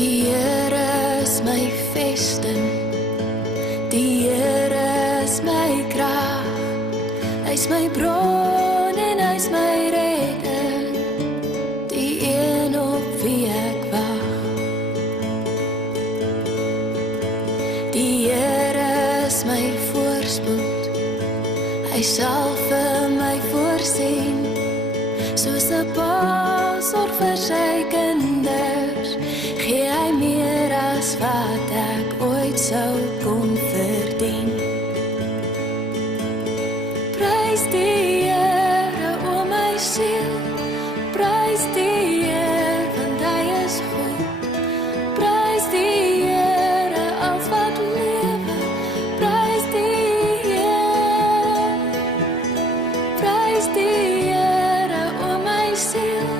Die Here is my vesting, die Here is my krag. Hy is my bron en hy is my redding, die een op wie ek wag. Die Here is my voorspoed, hy sal vir my voorsien, soos 'n pa sorg vir sy kinders, gee hy meer as wat ek ooit sou kon verdien. Prys die Here, o my siel, prys die Here, want hy is goed. Prys die Here, als wat lewe, prys die Here. Prys die Here, o my siel,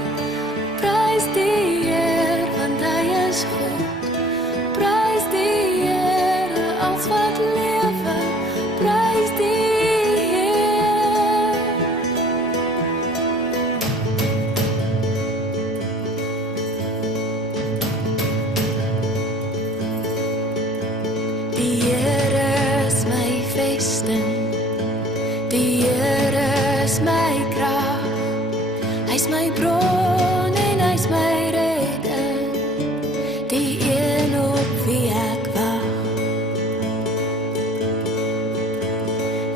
prys die Here, want hy is goed. Prys die Here, als wat lewe, prys die Here. Die Here is my vesting, die Here is my krag. Hy is my bron en hy is my redding, die een op wie ek wag.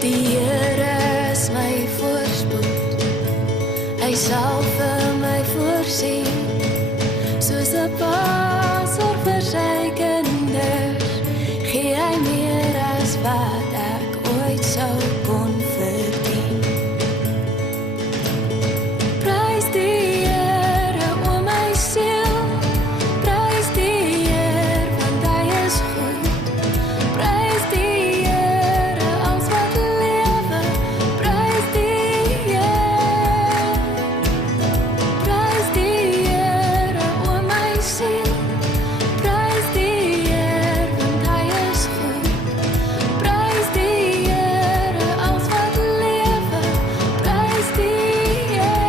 Die Here is my voorspoed, hy sal vir my voorsien, soos 'n pa sorg vir sy kinders, gee hy meer as wat ek ooit sou kon verdien. Prys die Here, o my siel, prys die Here, want hy is goed. Prys die Here, als wat lewe, prys die Here. Prys die Here, o my siel, prys die Here, want hy is goed. Prys die Here, als wat lewe, prys die Here.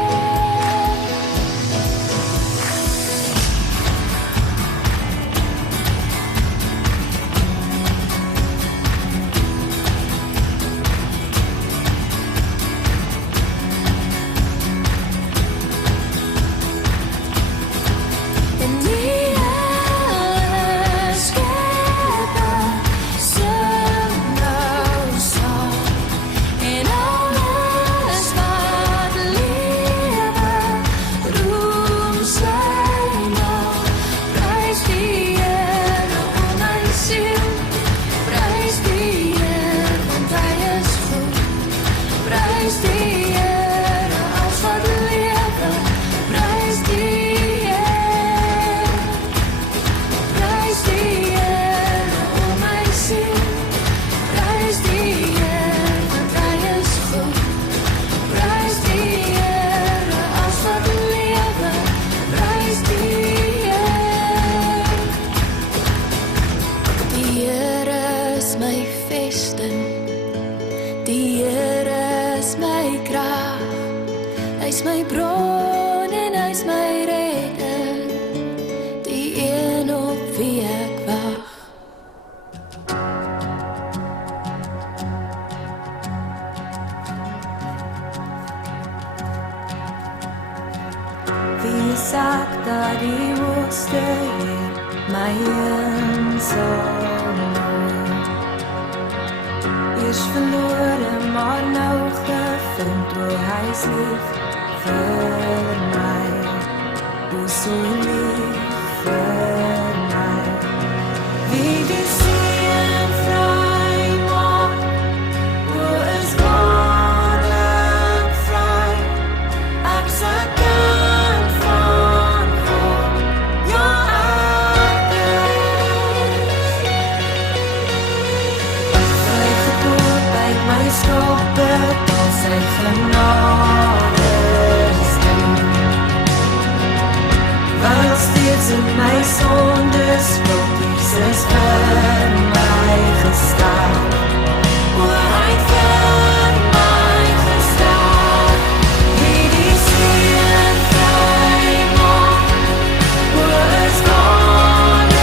En nie alle skepping sing nou saam, en alles wat lewe roem sy naam. Prys die Here, o my siel, prys die Here, want hy is goed. Prys die Here, als wat lewe, prys die Here. Prys die Here, o my siel, prys die Here, want hy is goed. Prys die Here, als wat lewe, prys die Here. Die Here is my vesting, die Here is my krag. Hy is my bron en hy is my redding, die een op wie ek wag. Wie sagt dat die hoogste Heer my een sal nooi? Eers verlore, maar nou gevind, o hy is lief vir my, o so lief vir my. Wie die see en vry maak, o is waarlik vry. Ek se kind van God, ja ek is. Vrygekoop uit my skuld betaal, sy genade stem. Wel steeds in my sondes skuld, Jesus vir my gestaan. O hy het vir my gestaan. Wie die see en vry maak, o is God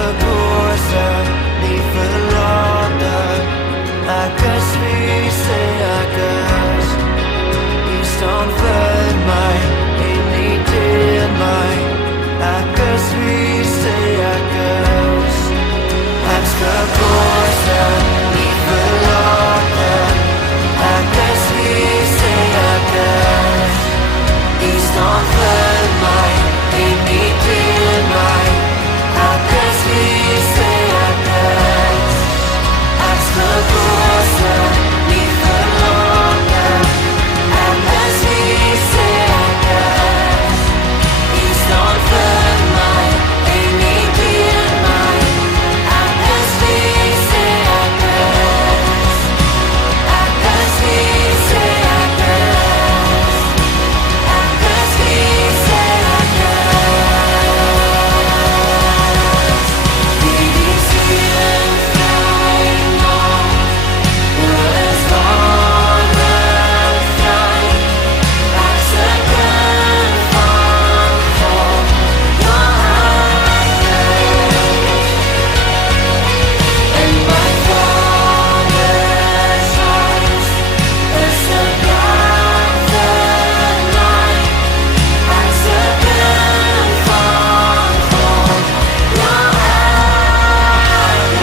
gekose, nie verlate. Ek is wie sê ek is. U staan vir my en nie teen my. Ek is wie sê ek is. Ek's gekose, nie verlate. Ek is wie sê ek is. U staan vir my en nie teen my. Ek is wie sê ek is. Ek's gekose, nie verlate. Ek is wie sê ek is. U staan vir my en nie teen my. Ek is wie sê ek is. Ek is wie sê ek is. Ek is wie sê ek is. Die seën vry maak, oor is ware vry. Ek's 'n kind van God, ja ek is. In my Vader's huis is 'n plek vir my. Ek's 'n kind van God, ja ek is.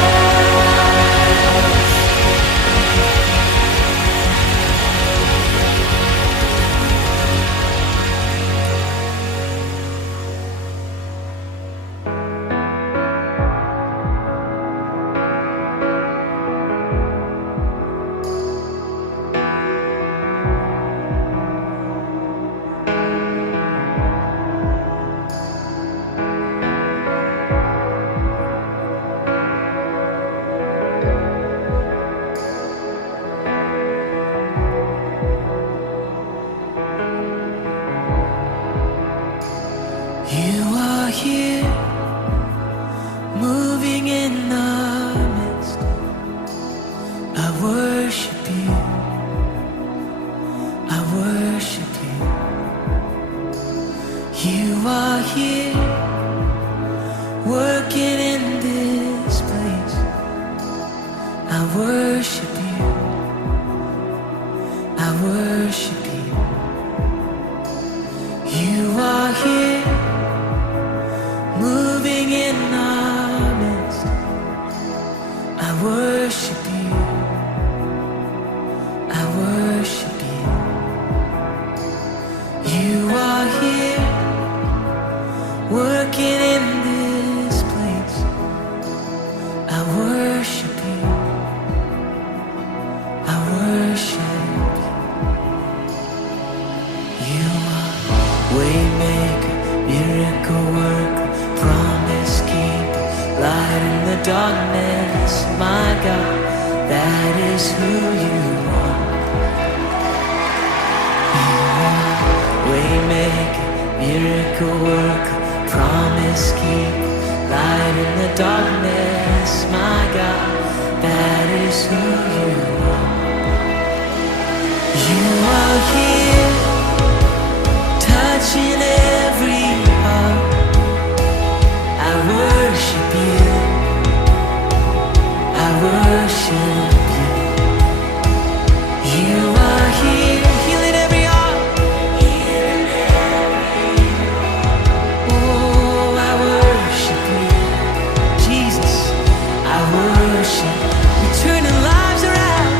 You are here, moving in our midst. I worship you, I worship you. You are here, working in this place. I worship you, I worship you. You are here, moving in our midst. I worship you, I worship you. You are here, working in this place. I worship you, I worship you. You are waymaker, miracle worker, promise keeper, light in the darkness. My God, that is who you are. You are waymaker, miracle worker, promise keeper, light in the darkness. My God, that is who you are. You are here, touching every heart. I worship you, I worship you. You are here, healing every heart. Oh, I worship you, Jesus, I worship. You're turning lives around.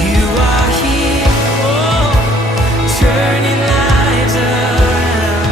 You are here, oh, turning lives around.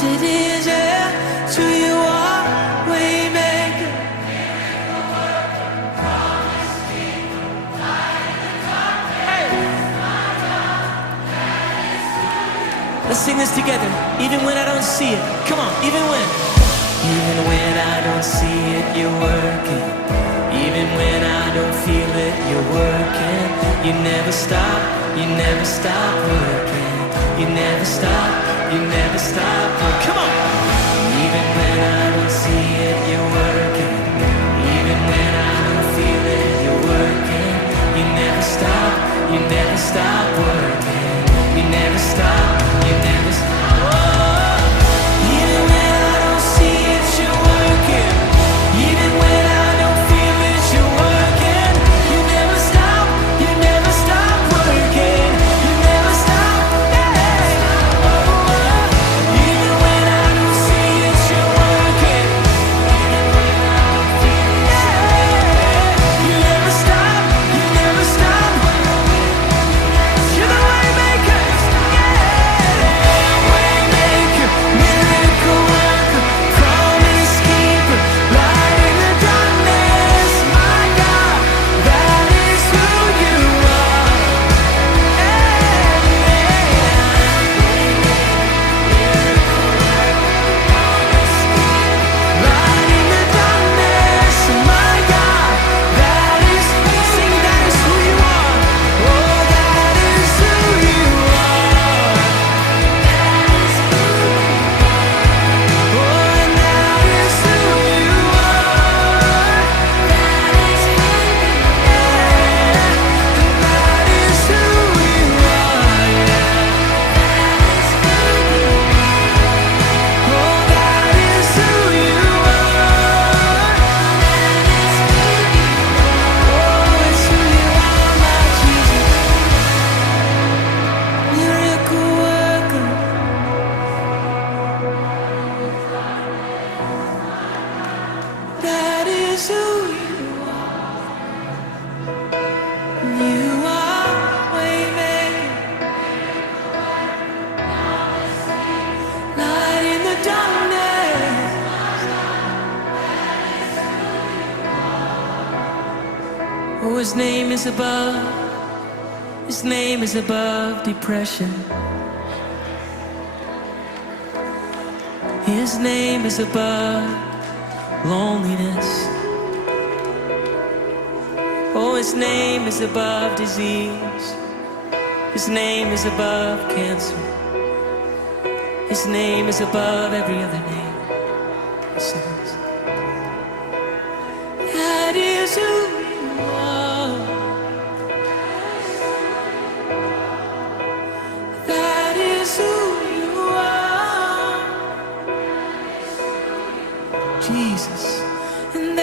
Yes, it is, yeah. It's who you are, Waymaker. Let's sing this together. Even when I don't see it. Come on, even when. Even when I don't see it, you're working. Even when I don't feel it, you're working. You never stop, you never stop working. You never stop, you never stop working. Come on. Even when I don't see it, you're working. Even when I don't feel it, you're working. You never stop, you never stop working. You never stop, you never stop. Oh, even when I don't see it, you're working. Even when I don't feel it, you're working. You never stop, you never stop working. You never stop, yeah. Oh, even when I don't see it, you're working. Yeah. You never stop, you never stop. You're the way maker, yeah. Waymaker, miracle worker, promise keeper, light in the darkness, my God, that is who you are. Light in the darkness, my God, that is, sing, that is who you are. Oh, that is who you are. Oh, and that is who you are. That is who you are. Oh, that is who you are. Oh, it's who you are, my Jesus. Miracle worker. That is who you are. You are Waymaker, light in the darkness. Oh, his name is above. His name is above depression. His name is above loneliness. Oh, his name is above disease. His name is above cancer. His name is above every other name. Listen to this. That is who you are. That is who you are. Jesus. And